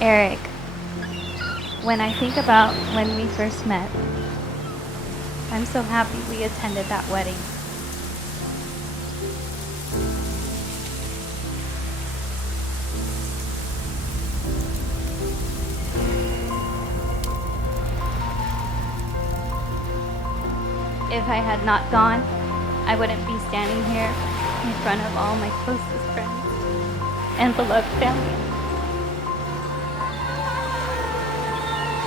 Eric, when I think about when we first met, I'm so happy we attended that wedding. If I had not gone, I wouldn't be standing here in front of all my closest friends and beloved family.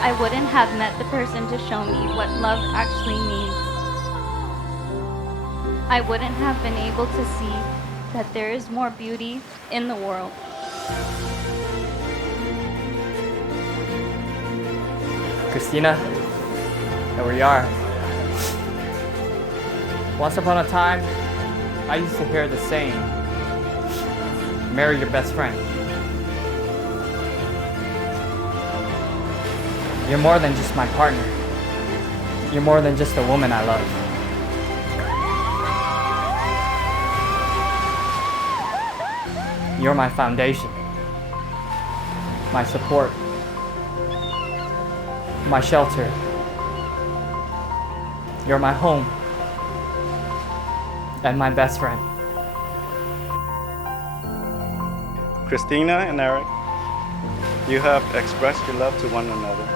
I wouldn't have met the person to show me what love actually means. I wouldn't have been able to see that there is more beauty in the world. Christina, here we are. Once upon a time, I used to hear the saying, marry your best friend. You're more than just my partner. You're more than just a woman I love. You're my foundation, my support, my shelter. You're my home and my best friend. Christina and Eric, you have expressed your love to one another.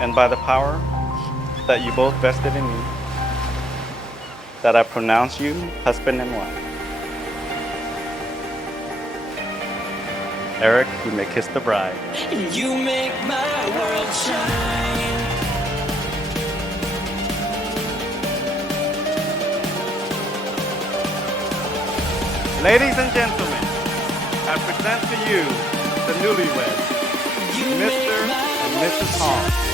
And by the power that you both vested in me, that I pronounce you husband and wife. Eric, you may kiss the bride. You make my world shine. Ladies and gentlemen, I present to you the newlyweds, Mr. and Mrs. Hall.